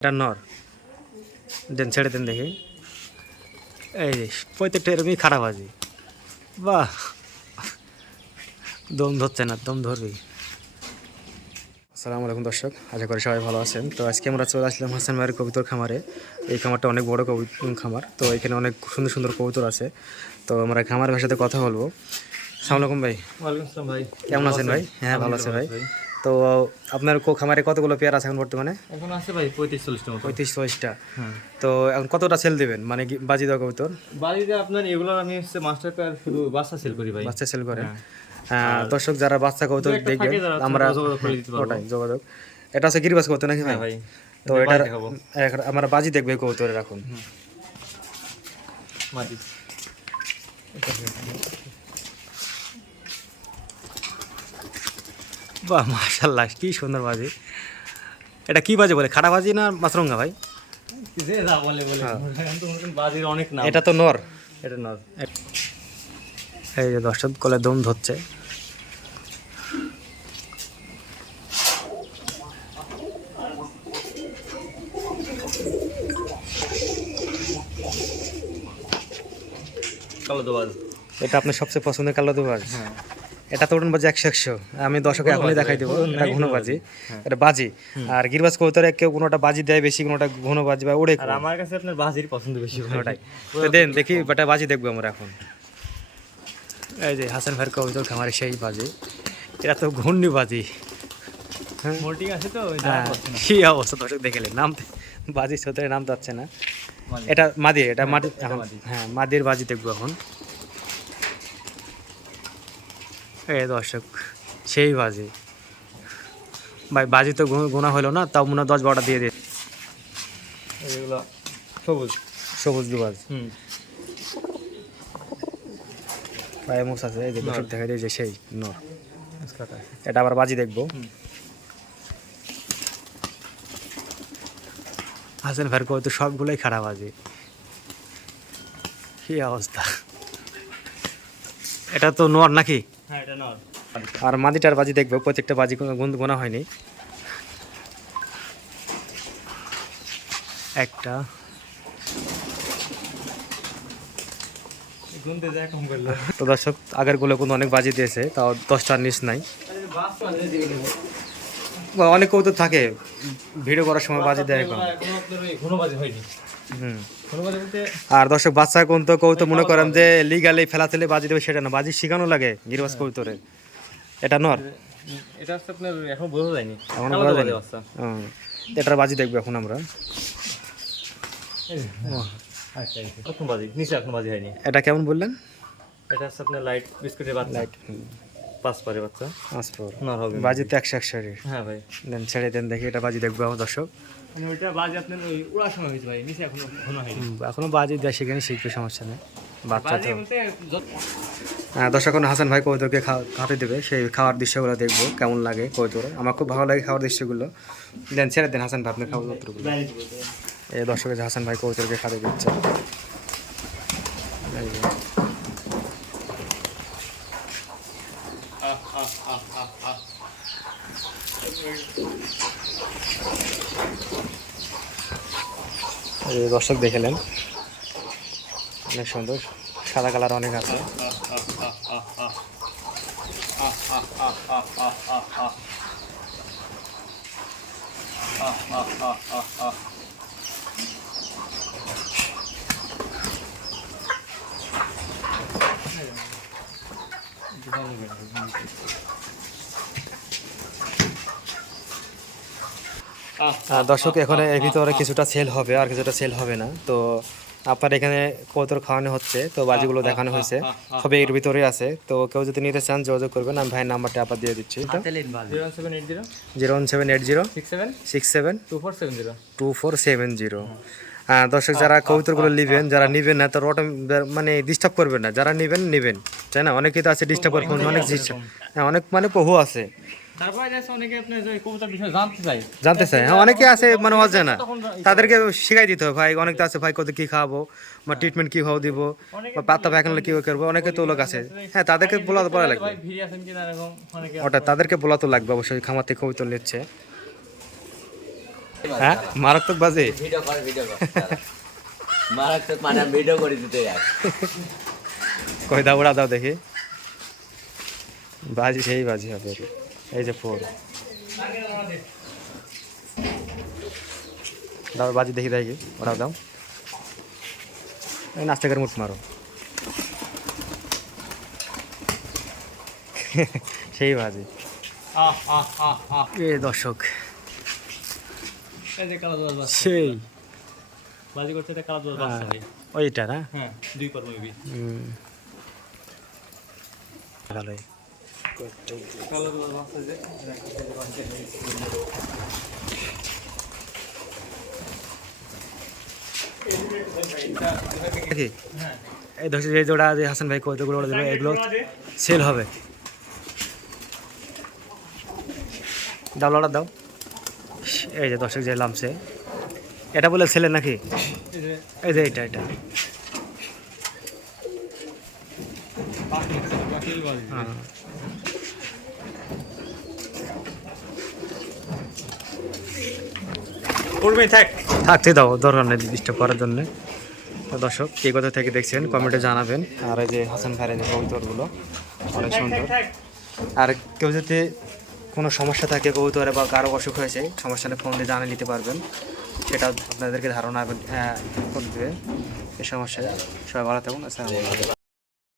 এটা নর। দেন ছেড়ে দেন দেখি। এই যে প্রত্যেকটা এরকমই খারাপ আছে বাহ! দম ধরছে না দম ধরবি আসসালামু আলাইকুম দর্শক আশা করি সবাই ভালো আছেন। তো আজকে আমরা চলে আসলাম হাসান ভাইয়ের কবুতর খামারে। এই খামারটা অনেক বড় কবুতর খামার তো এখানে অনেক সুন্দর সুন্দর কবুতর আছে। তো আমরা খামার ভাষাতে কথা বলব। সালাম আলাইকুম ভাই। ওয়ালাইকুম আসসালাম ভাই। কেমন আছেন ভাই? হ্যাঁ ভালো আছে ভাই। তো আপনার খামারে কতগুলো পেয়ার আছে এখন বর্তমানে? এখন আছে ভাই পঁয়ত্রিশ চল্লিশটা পঁয়ত্রিশ চল্লিশটা হ্যাঁ। তো এখন কতটা সেল দেবেন? মানে বাজি দেওয়া কবুতর? বাড়িতে আপনার এগুলো আমি হচ্ছে মাস্টার পেয়ার শুধু বাচ্চা সেল করি ভাই। বাচ্চা সেল করেন? হ্যাঁ, দর্শক যারা বাচ্চা কবুতর দেখবেন আমরা। ওটাই যোগাযোগ। এটা আছে গিরিবাস কবুতর নাকি ভাই? হ্যাঁ তো এটা আমরা বাজি দেখবে কবুতরে রাখুন মাটি বাহ মাশাল্লাহ কি সুন্দর বাজি। এটা কি বাজে বলে খাড়া বাজি না মাছরঙ্গা ভাই? যে যা বলে বলে। এখন তো করেন বাজির অনেক নাম। এটা তো নর। এটা না এই যে দর্শক কলে দম ধরছে। এটা আপনার সবচেয়ে পছন্দের কালো দুবাজ? হ্যাঁ। এটা তো উড়ন বাজি একশো একশো। আমি দর্শকে এখনই দেখাই দেবো। এটা ঘন বাজি এটা বাজি। আর গিরবাজ কবুতরে কেউ কোনোটা বাজি দেয় বেশি কোনোটা ঘন বাজি বা আর আমার কাছে আপনার বাজির পছন্দ বেশি ওটাই তো দেন দেখি বেটা বাজি দেখব আমরা এখন। এই যে হাসান ভাইয়ের কবুতর খামারে সেই বাজি। এটা তো ঘূর্ণি বাজি। হ্যাঁ, জন্য পছন্দ। কি অবস্থা দর্শক দেখলে নাম বাজি সতরে নাম যাচ্ছে না। এটা মাদি এটা মাদি। হ্যাঁ মাদির বাজি দেখব এখন। এই দর্শক সেই বাজি। ভাই বাজি তো গোনা হলো না তাও মনে দশ বারোটা দিয়ে দিয়ে এগুলো সবুজ। সবুজ দুবাজ হুম। পায়ে মুখ আছে এই যে দর্শক দেখা যায় যে সেই নর। এটা আবার বাজি দেখব। হাসান ভাইয়ের কবে তো সবগুলোই খারাপ বাজি। কি অবস্থা? এটা তো নর নাকি? আর মাদিটার বাজি দেখবে প্রত্যেকটা বাজি কোনো গুণ গোনা হয়নি। একটা। তো দর্শক আগেরগুলো কোনো অনেক বাজি দিয়েছে তাও দশটার নিচ নাই। অনেক কৌতুক থাকে ভিডিও করার সময় বাজি দেয় এখন। আর দর্শক বাচ্চা কোন তো কৌতো মনে করেন যে লিগালি ফেলা তেলে বাজি দেবে সেটা না বাজি শিখানো লাগে গিরবাস কৌতরে। এটা নর? এটা হচ্ছে আপনার এখন বোঝা যায়নি। এখনও বোঝা যায়নি। এটার বাজি দেখব এখন আমরা। আচ্ছা হয়নি। এটা কেমন বললেন? এটা হচ্ছে আপনার লাইট বিস্কুটের বাচ্চা লাইট পাঁচ পারে বাচ্চা। পাঁচফোর নর হবে বাজি তো একশো একশো হ্যাঁ ভাই। দেন ছেড়ে দেন দেখি এটা বাজি দেখব আমার দর্শক। মানে ওইটা বাজি আপনার ওই উড়ার সময় হয়েছে ভাই নিচে এখনও ঘন হয়নি। হুম, এখনও বাজি দেয় সেখানে শিখবে সমস্যা নেই। বাচ্চা তো। হ্যাঁ, দর্শক হাসান ভাই কৌতরকে খাওয়াতে দেবে সেই খাওয়ার দৃশ্যগুলো দেখব কেমন লাগে কৌতরে আমার খুব ভালো লাগে খাওয়ার দৃশ্যগুলো। দেন ছেড়ে দেন হাসান ভাই আপনার খাওয়ার দত্তগুলো এই দর্শকের যে হাসান ভাই কৌতরকে খাতে দিচ্ছে। এই দেখে দর্শক দেখেলেন অনেক সুন্দর। সাদা কালার অনেক আছে। আহ, দর্শক এখানে এর ভিতরে কিছুটা সেল হবে আর কিছুটা সেল হবে না। তো আপনার এখানে কৌতর খাওয়ানো হচ্ছে তো বাজিগুলো দেখানো হয়েছে। সবই এর ভিতরে আছে। তো কেউ যদি নিতে চান যোগাযোগ করবেন। আমি ভাইয়ের নাম্বারটা আবার দিয়ে দিচ্ছি। Zero one seven eight zero. Six seven. Two four seven zero. Two four seven zero. দর্শক যারা কবুতরগুলো নেবেন যারা নেবেন না তারা অটো মানে ডিস্টার্ব করবেন না। যারা নেবেন নেবেন। তাই না? অনেকেই তো আছে ডিস্টার্ব করবেন অনেক হ্যাঁ অনেক মানে বহু আছে। জানতে চাই হ্যাঁ অনেকে আছে মানে অজানা তাদেরকে শিখাই দিতে হবে ভাই অনেক তো আছে ভাই কত কি খাওয়াবো বা ট্রিটমেন্ট কীভাবে দিব বা পাত্তা পায়খানা কীভাবে করব? অনেকে তো লোক আছে। হ্যাঁ তাদেরকে বলা তো বলা লাগবে। ওটা তাদেরকে বলা তো লাগবে অবশ্যই খামার থেকে কবিতা নিচ্ছে হ্যাঁ মারাত্মক বাজে। ভিডিও কর ভিডিও কর। মারাত্মক মানে ভিডিও করে দিতে কই দাও দাও দেখি। বাজি সেই বাজি হবে। এই যে ফোর দাও বাজি দেখি দেখি। ওরাও দাও। এই নাস্তা করে মুঠ মারো। সেই বাজি। এ দর্শক। এই যে কালো দোয়াল সেই। বাজি করছে এটা কালো হ্যাঁ। ওইটা না? হ্যাঁ দুই পর মেবি হুম। ভালোই। এই দর্শক এই জোড়া যে হাসান ভাই কতগুলো দিল এগুলো সেল হবে। দাও লড়া দাও। এই যে দর্শক যে লামছে এটা বলে ছেলে নাকি? এই যে এটা এটা। হ্যাঁ। উঠবে থাক। থাকতে দাও দরকার নেই ডিস্টার্ব করার জন্য। দর্শক কে কোথা থেকে দেখছেন কমেন্টে জানাবেন। আর এই যে হাসান ভাইয়ের যে কবুতরগুলো অনেক সুন্দর। আর কেউ যদি কোনো সমস্যা থাকে কবুতরে বা কারও অসুখ হয়েছে সমস্যা হলে ফোন দিয়ে জানিয়ে নিতে পারবেন। সেটা আপনাদেরকে ধারণা আহ, করে দেবে। এই সমস্যা সবাই ভালো থাকুন আসসালামু আলাইকুম।